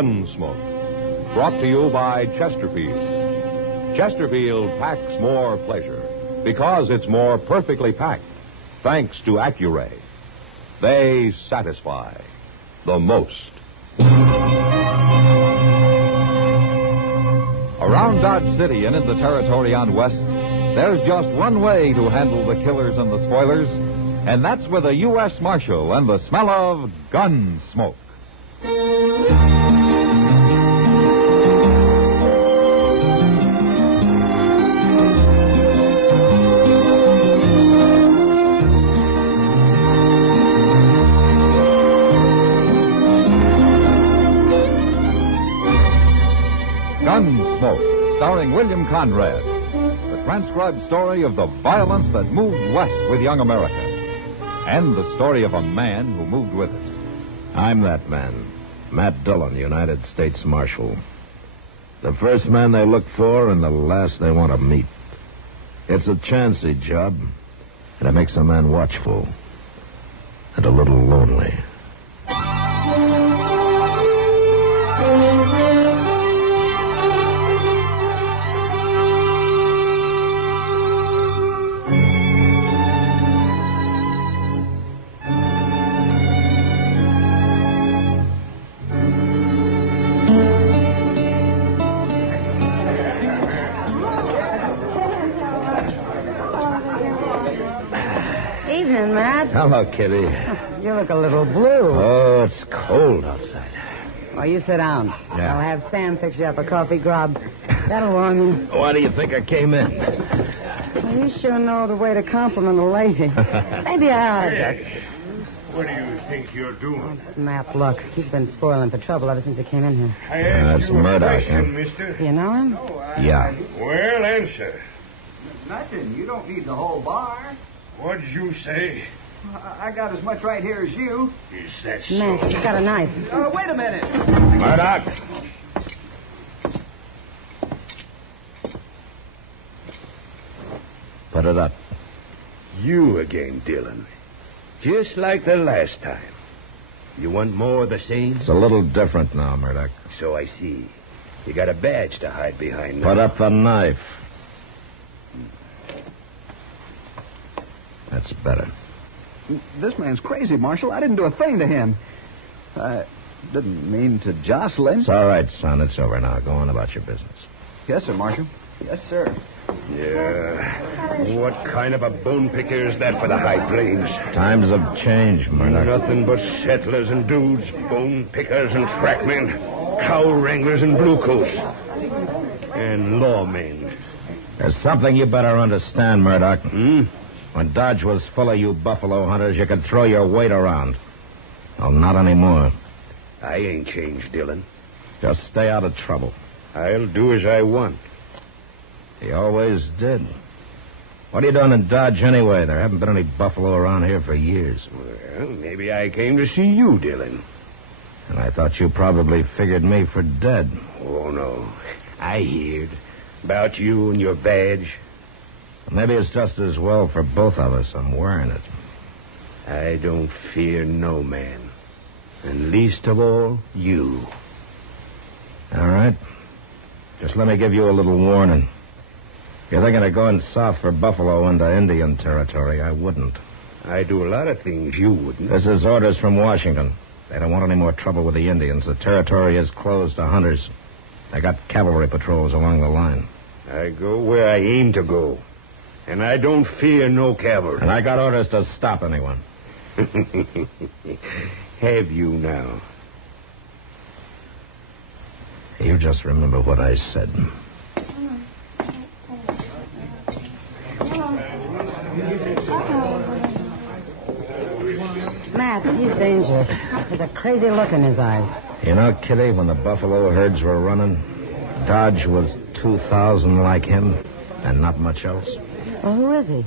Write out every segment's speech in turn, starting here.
Gunsmoke. Brought to you by Chesterfield. Chesterfield packs more pleasure because it's more perfectly packed, thanks to Accuray. They satisfy the most. Around Dodge City and in the territory on West, there's just one way to handle the killers and the spoilers, and that's with a U.S. Marshal and the smell of gun smoke. Gunsmoke, starring William Conrad. The transcribed story of the violence that moved west with young America. And the story of a man who moved with it. I'm that man, Matt Dillon, United States Marshal. The first man they look for and the last they want to meet. It's a chancy job, and it makes a man watchful and a little lonely. Hello, Kitty. You look a little blue. Oh, it's cold outside. Well, you sit down. Yeah. I'll have Sam fix you up a coffee grub. That'll warm you. Why do you think I came in? Well, you sure know the way to compliment a lady. Maybe I'll just... What do you think you're doing? Matt, look. He's been spoiling for trouble ever since he came in here. I asked That's you a Murdoch, question, huh? mister. Do you know him? Yeah. Well, answer. Nothing. You don't need the whole bar. What'd you say? I got as much right here as you. Is that so? Matt, he's got a knife. Wait a minute. Murdoch. Put it up. You again, Dillon. Just like the last time. You want more of the same? It's a little different now, Murdoch. So I see. You got a badge to hide behind now. Put up the knife. That's better. This man's crazy, Marshal. I didn't do a thing to him. I didn't mean to jostle him. It's all right, son. It's over now. Go on about your business. Yes, sir, Marshal. Yes, sir. Yeah. What kind of a bone picker is that for the high plains? Times have changed, Murdoch. Nothing but settlers and dudes, bone pickers and trackmen, cow wranglers and bluecoats, and lawmen. There's something you better understand, Murdoch. Hmm? When Dodge was full of you buffalo hunters, you could throw your weight around. Well, not anymore. I ain't changed, Dillon. Just stay out of trouble. I'll do as I want. He always did. What are you doing in Dodge anyway? There haven't been any buffalo around here for years. Well, maybe I came to see you, Dillon. And I thought you probably figured me for dead. Oh, no. I heard about you and your badge. Maybe it's just as well for both of us I'm wearing it. I don't fear no man. And least of all, you. All right. Just let me give you a little warning. If you're thinking of going south for buffalo into Indian territory, I wouldn't. I do a lot of things you wouldn't. This is orders from Washington. They don't want any more trouble with the Indians. The territory is closed to hunters. They got cavalry patrols along the line. I go where I aim to go. And I don't fear no cavalry. And I got orders to stop anyone. Have you now? You just remember what I said. Matt, he's dangerous. There's a crazy look in his eyes. You know, Kitty, when the buffalo herds were running, Dodge was 2,000 like him and not much else. Well, who is he?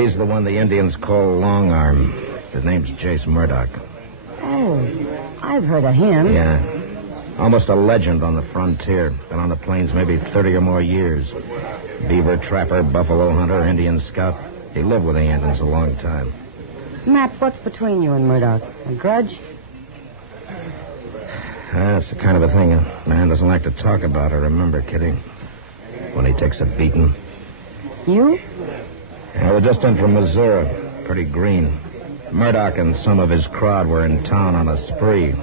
He's the one the Indians call Long Arm. His name's Jace Murdoch. Oh, I've heard of him. Yeah. Almost a legend on the frontier. Been on the plains maybe 30 or more years. Beaver trapper, buffalo hunter, Indian scout. He lived with the Indians a long time. Matt, what's between you and Murdoch? A grudge? That's the kind of a thing a man doesn't like to talk about or remember, Kitty. When he takes a beating. You? Yeah, we're just in from Missouri. Pretty green. Murdoch and some of his crowd were in town on a spree.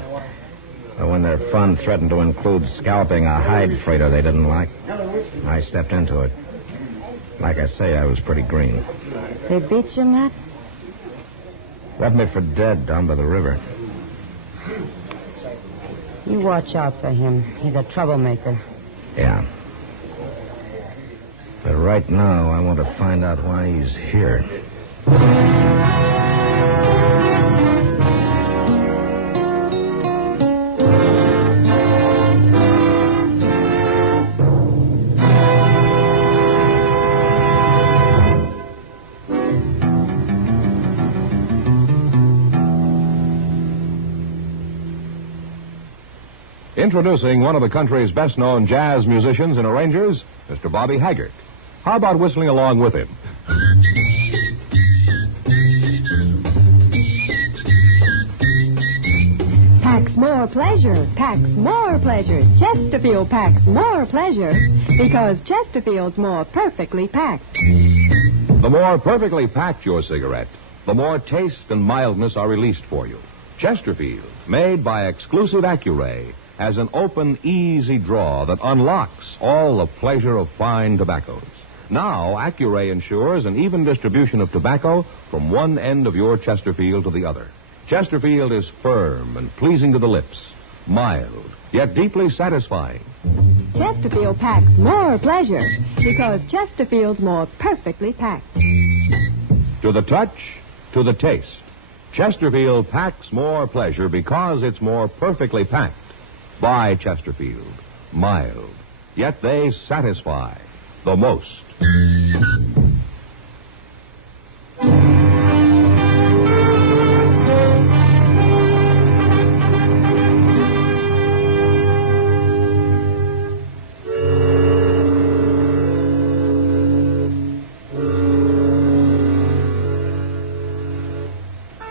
But when their fun threatened to include scalping a hide freighter they didn't like, I stepped into it. Like I say, I was pretty green. They beat you, Matt? Left me for dead down by the river. You watch out for him. He's a troublemaker. Yeah. But right now, I want to find out why he's here. Introducing one of the country's best-known jazz musicians and arrangers, Mr. Bobby Haggart. How about whistling along with him? Packs more pleasure, packs more pleasure. Chesterfield packs more pleasure because Chesterfield's more perfectly packed. The more perfectly packed your cigarette, the more taste and mildness are released for you. Chesterfield, made by exclusive Accuray, has an open, easy draw that unlocks all the pleasure of fine tobaccos. Now, Accuray ensures an even distribution of tobacco from one end of your Chesterfield to the other. Chesterfield is firm and pleasing to the lips, mild, yet deeply satisfying. Chesterfield packs more pleasure because Chesterfield's more perfectly packed. To the touch, to the taste, Chesterfield packs more pleasure because it's more perfectly packed. By Chesterfield, mild, yet they satisfy the most.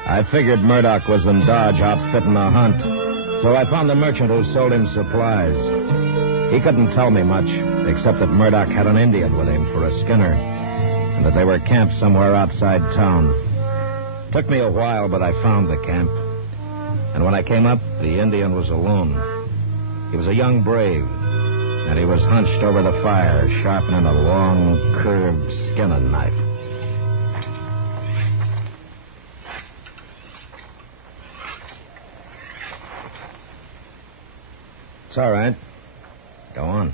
I figured Murdoch was in Dodge outfitting a hunt. So I found the merchant who sold him supplies. He couldn't tell me much, except that Murdoch had an Indian with him for a skinner, and that they were camped somewhere outside town. Took me a while, but I found the camp. And when I came up, the Indian was alone. He was a young brave, and he was hunched over the fire, sharpening a long, curved skinning knife. It's all right. Go on.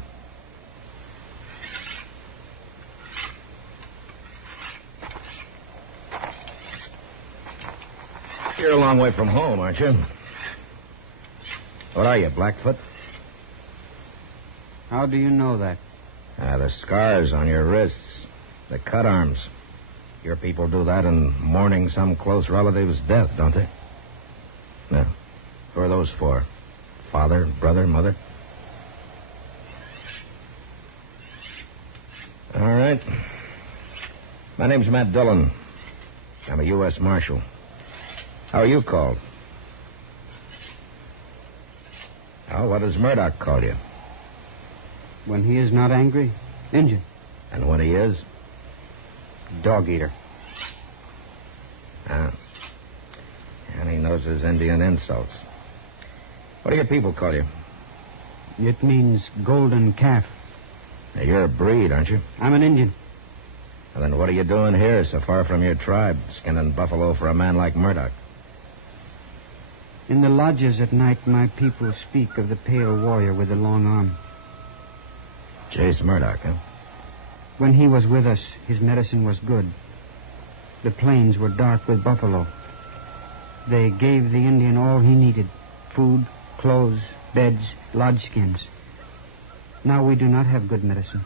You're a long way from home, aren't you? What are you, Blackfoot? How do you know that? The scars on your wrists. The cut arms. Your people do that in mourning some close relative's death, don't they? No. Who are those for? Father, brother, mother? All right. My name's Matt Dillon. I'm a U.S. Marshal. How are you called? Oh, what does Murdoch call you? When he is not angry, Injun. And when he is? Dog eater. Ah. And he knows his Indian insults. What do your people call you? It means golden calf. Now, you're a breed, aren't you? I'm an Indian. Well, then what are you doing here so far from your tribe, skinning buffalo for a man like Murdoch? In the lodges at night, my people speak of the pale warrior with the long arm. Jace Murdoch, huh? When he was with us, his medicine was good. The plains were dark with buffalo. They gave the Indian all he needed: food, clothes, beds, lodge skins. Now we do not have good medicine.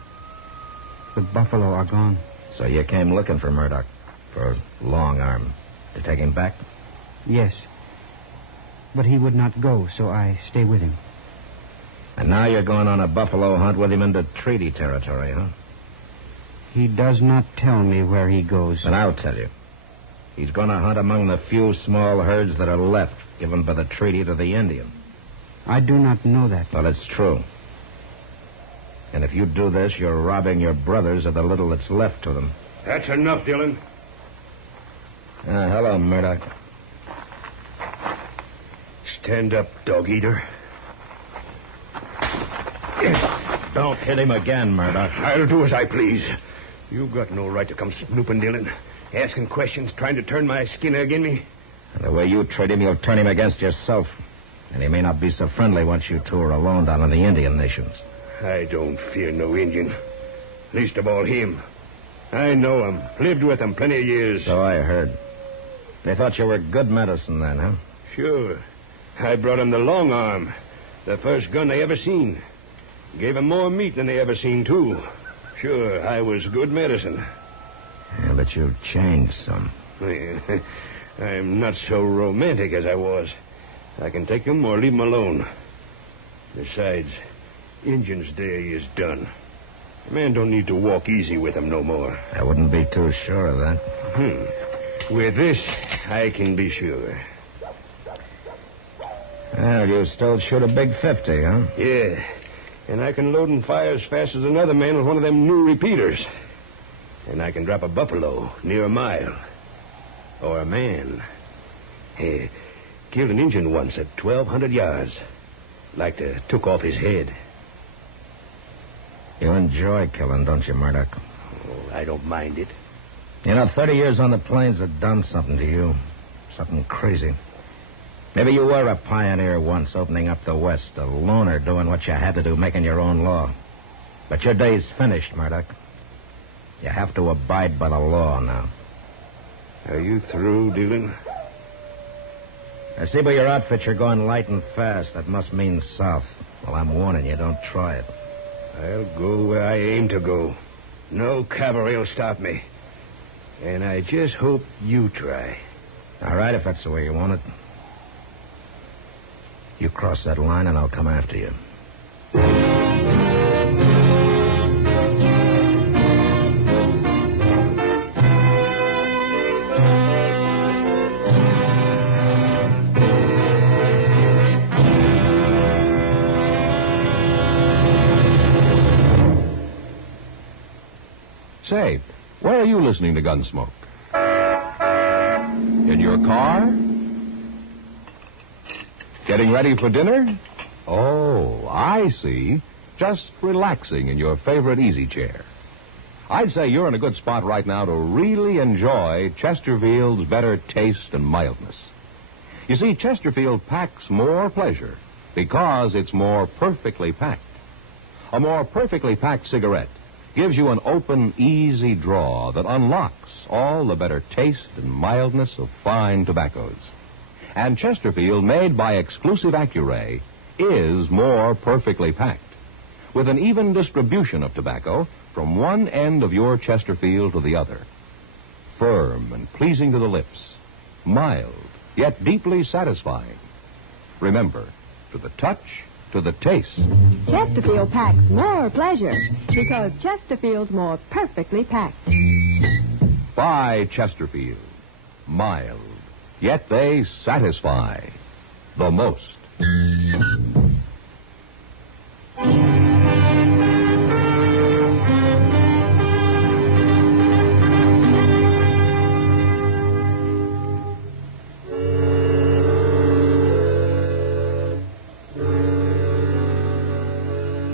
The buffalo are gone. So you came looking for Murdoch, for Long Arm, to take him back? Yes. But he would not go, so I stay with him. And now you're going on a buffalo hunt with him into treaty territory, huh? He does not tell me where he goes. And I'll tell you. He's going to hunt among the few small herds that are left, given by the treaty to the Indian. I do not know that. Well, it's true. And if you do this, you're robbing your brothers of the little that's left to them. That's enough, Dillon. Hello, Murdoch. Stand up, dog-eater. Don't hit him again, Murdoch. I'll do as I please. You've got no right to come snooping, Dillon. Asking questions, trying to turn my skin agin me. And the way you treat him, you'll turn him against yourself. And he may not be so friendly once you two are alone down in the Indian nations. I don't fear no Indian. Least of all him. I know him. Lived with him plenty of years. So I heard. They thought you were good medicine then, huh? Sure. I brought him the long arm. The first gun they ever seen. Gave him more meat than they ever seen, too. Sure, I was good medicine. Yeah, but you've changed some. I'm not so romantic as I was. I can take him or leave him alone. Besides, Injun's day is done. A man don't need to walk easy with him no more. I wouldn't be too sure of that. With this, I can be sure. Well, you still shoot a big 50, huh? Yeah. And I can load and fire as fast as another man with one of them new repeaters. And I can drop a buffalo near a mile. Or a man. Hey, killed an Injun once at 1,200 yards. Like to took off his head. You enjoy killing, don't you, Murdoch? Oh, I don't mind it. You know, 30 years on the plains have done something to you. Something crazy. Maybe you were a pioneer once, opening up the West, a loner doing what you had to do, making your own law. But your day's finished, Murdoch. You have to abide by the law now. Are you through, Dillon? I see by your outfit you're going light and fast. That must mean south. Well, I'm warning you, don't try it. I'll go where I aim to go. No cavalry will stop me. And I just hope you try. All right, if that's the way you want it. You cross that line and I'll come after you. Say, where are you listening to Gunsmoke? In your car? Getting ready for dinner? Oh, I see. Just relaxing in your favorite easy chair. I'd say you're in a good spot right now to really enjoy Chesterfield's better taste and mildness. You see, Chesterfield packs more pleasure because it's more perfectly packed. A more perfectly packed cigarette gives you an open, easy draw that unlocks all the better taste and mildness of fine tobaccos. And Chesterfield, made by exclusive Accuray, is more perfectly packed, with an even distribution of tobacco from one end of your Chesterfield to the other. Firm and pleasing to the lips, mild, yet deeply satisfying. Remember, to the touch, to the taste. Chesterfield packs more pleasure because Chesterfield's more perfectly packed. By Chesterfield. Mild, yet they satisfy the most.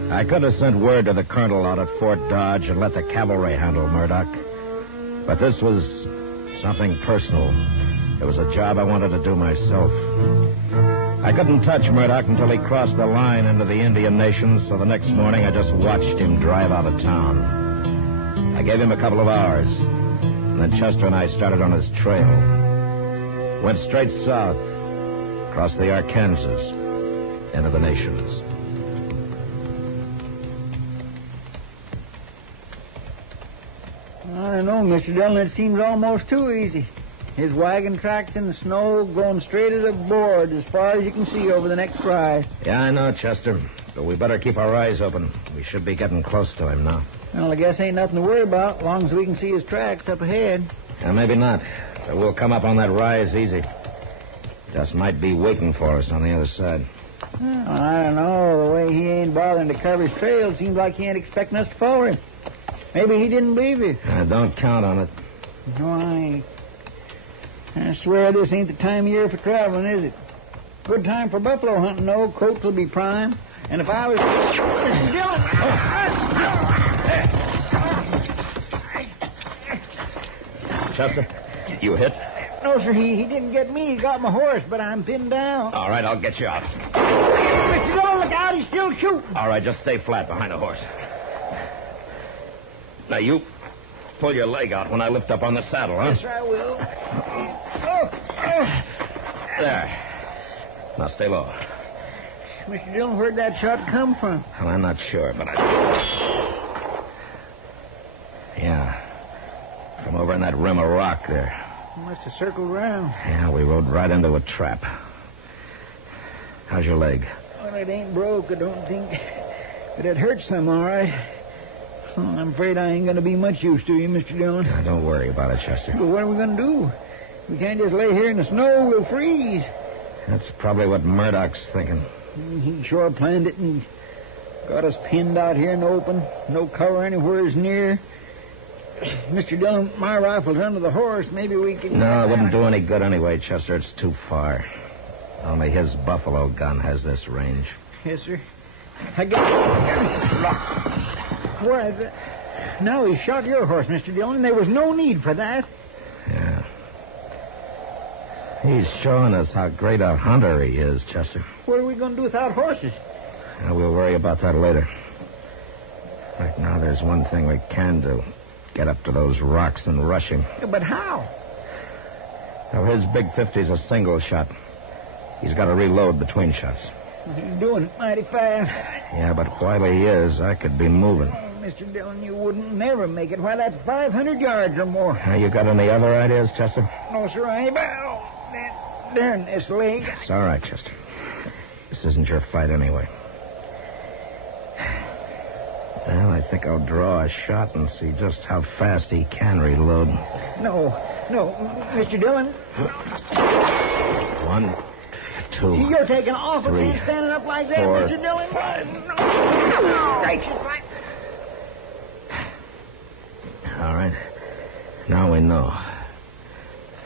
I could have sent word to the colonel out at Fort Dodge and let the cavalry handle Murdoch. But this was something personal. It was a job I wanted to do myself. I couldn't touch Murdoch until he crossed the line into the Indian nations, so the next morning I just watched him drive out of town. I gave him a couple of hours, and then Chester and I started on his trail. Went straight south, across the Arkansas, into the nations. I don't know, Mr. Dillon. It seems almost too easy. His wagon tracks in the snow, going straight as a board as far as you can see over the next rise. Yeah, I know, Chester. But we better keep our eyes open. We should be getting close to him now. Well, I guess ain't nothing to worry about, as long as we can see his tracks up ahead. Yeah, maybe not. But we'll come up on that rise easy. Just might be waiting for us on the other side. Well, I don't know. The way he ain't bothering to cover his trail, seems like he ain't expecting us to follow him. Maybe he didn't believe you. Don't count on it. No, I ain't. I swear this ain't the time of year for traveling, is it? Good time for buffalo hunting, though. Coats will be prime. And if I was... Chester, you hit? No, sir, he didn't get me. He got my horse, but I'm pinned down. All right, I'll get you out. Mr. Dillon, look out. He's still shooting. All right, just stay flat behind the horse. Now, you pull your leg out when I lift up on the saddle, huh? Yes, sir, I will. There. Now, stay low. Mr. Dillon, where'd that shot come from? Well, I'm not sure, but Yeah. From over in that rim of rock there. He must have circled around. Yeah, we rode right into a trap. How's your leg? Well, it ain't broke, I don't think. But it hurts some, all right. Oh, I'm afraid I ain't going to be much use to you, Mr. Dillon. Now, don't worry about it, Chester. But what are we going to do? We can't just lay here in the snow. We'll freeze. That's probably what Murdoch's thinking. He sure planned it, and he got us pinned out here in the open. No cover anywhere is near. Mr. Dillon, my rifle's under the horse. Maybe we can... No, it wouldn't do any good anyway, Chester. It's too far. Only his buffalo gun has this range. Yes, sir. I got it. Why, now he shot your horse, Mr. Dillon. There was no need for that. Yeah. He's showing us how great a hunter he is, Chester. What are we going to do without horses? We'll worry about that later. Right now, there's one thing we can do. Get up to those rocks and rush him. Yeah, but how? Now, his big 50's a single shot. He's got to reload between shots. He's doing it mighty fast. Yeah, but while he is, I could be moving. Oh, Mr. Dillon, you wouldn't never make it. Why, that's 500 yards or more. Now, you got any other ideas, Chester? No, sir, I ain't. Darn this leg. It's all right, Chester. This isn't your fight anyway. Well, I think I'll draw a shot and see just how fast he can reload. No, Mr. Dillon. 1, 2. You're taking awful three, chance standing up like that, 4, Mr. Dillon. 5. No. Gracious, All right. Now we know.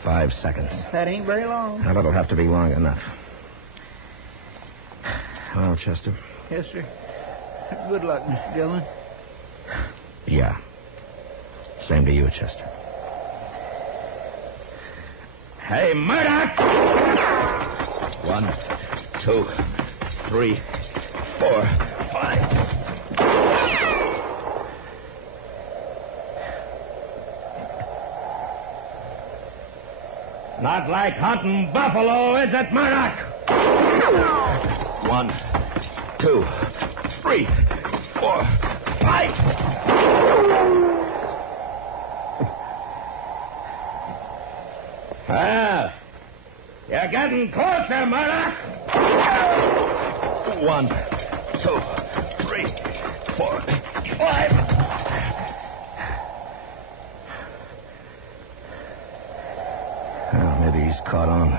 5 seconds. That ain't very long. Now, that'll have to be long enough. Well, Chester? Yes, sir. Good luck, Mr. Dillon. Yeah. Same to you, Chester. Hey, Murdoch! 1, 2, 3, 4, 5. Not like hunting buffalo, is it, Murdoch? 1, 2, 3, 4, 5. Well, you're getting closer, Murdoch. 1, 2, 3, 4, 5. Well, maybe he's caught on.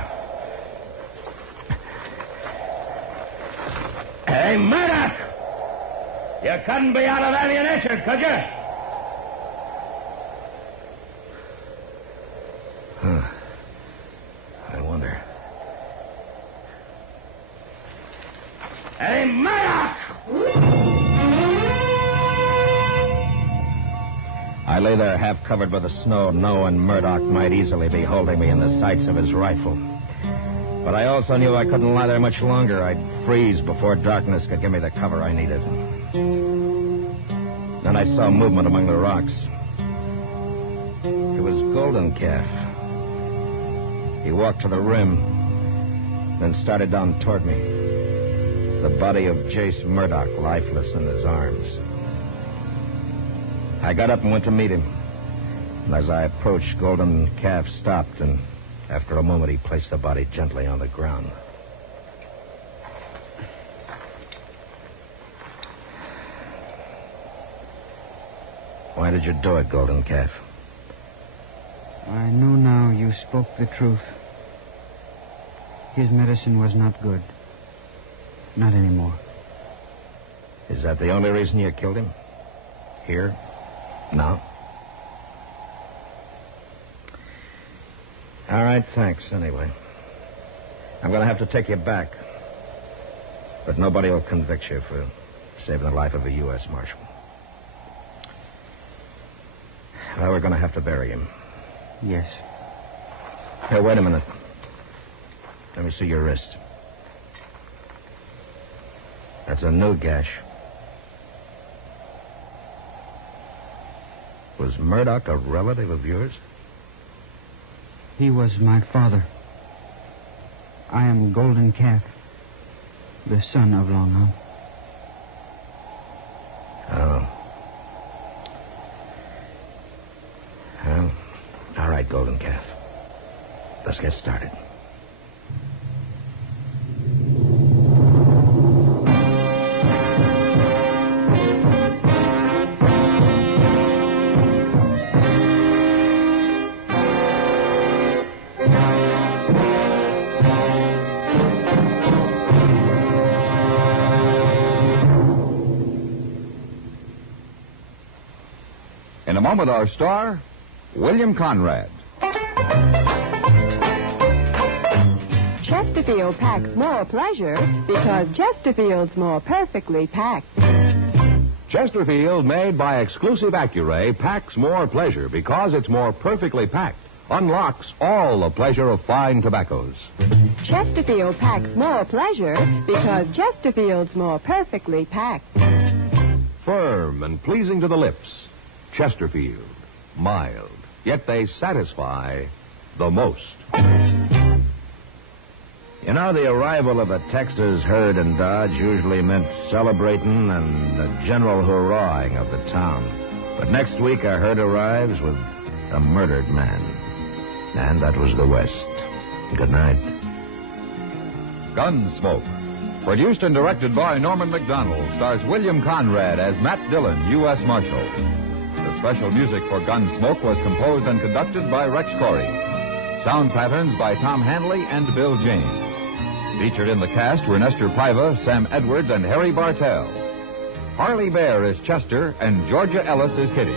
Hey, Murdoch! You couldn't be out of ammunition, could you? Huh. I wonder. Hey, Murdoch! I lay there half covered by the snow, knowing Murdoch might easily be holding me in the sights of his rifle. But I also knew I couldn't lie there much longer. I'd freeze before darkness could give me the cover I needed. Then I saw movement among the rocks. It was Golden Calf. He walked to the rim, then started down toward me. The body of Jace Murdoch lifeless in his arms. I got up and went to meet him. And as I approached, Golden Calf stopped, and after a moment, he placed the body gently on the ground. Why did you do it, Golden Calf? I know now you spoke the truth. His medicine was not good. Not anymore. Is that the only reason you killed him? Here? Now? All right, thanks, anyway. I'm going to have to take you back. But nobody will convict you for saving the life of a U.S. Marshal. Well, we're going to have to bury him. Yes. Hey, wait a minute. Let me see your wrist. That's a new gash. Was Murdoch a relative of yours? He was my father. I am Golden Calf, the son of Long Arm. Oh. Well, all right, Golden Calf. Let's get started. In a moment, our star, William Conrad. Chesterfield packs more pleasure because Chesterfield's more perfectly packed. Chesterfield, made by exclusive Accuray, packs more pleasure because it's more perfectly packed. Unlocks all the pleasure of fine tobaccos. Chesterfield packs more pleasure because Chesterfield's more perfectly packed. Firm and pleasing to the lips. Chesterfield. Mild. Yet they satisfy the most. You know, the arrival of a Texas herd in Dodge usually meant celebrating and the general hurrahing of the town. But next week, a herd arrives with a murdered man. And that was the West. Good night. Gunsmoke. Produced and directed by Norman MacDonnell, stars William Conrad as Matt Dillon, U.S. Marshal. The special music for Gunsmoke was composed and conducted by Rex Corey. Sound patterns by Tom Hanley and Bill James. Featured in the cast were Nestor Paiva, Sam Edwards, and Harry Bartell. Parley Baer is Chester, and Georgia Ellis is Kitty.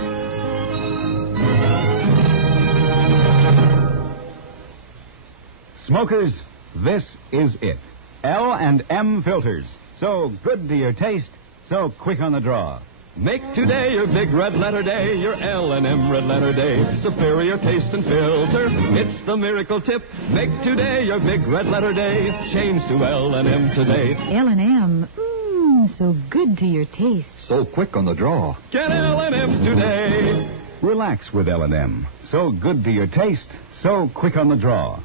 Smokers, this is it. L&M filters. So good to your taste, so quick on the draw. Make today your big red letter day, your L&M red letter day. Superior taste and filter, it's the miracle tip. Make today your big red letter day. Change to L&M today. L&M, so good to your taste. So quick on the draw. Get L&M today. Relax with L&M. So good to your taste, so quick on the draw.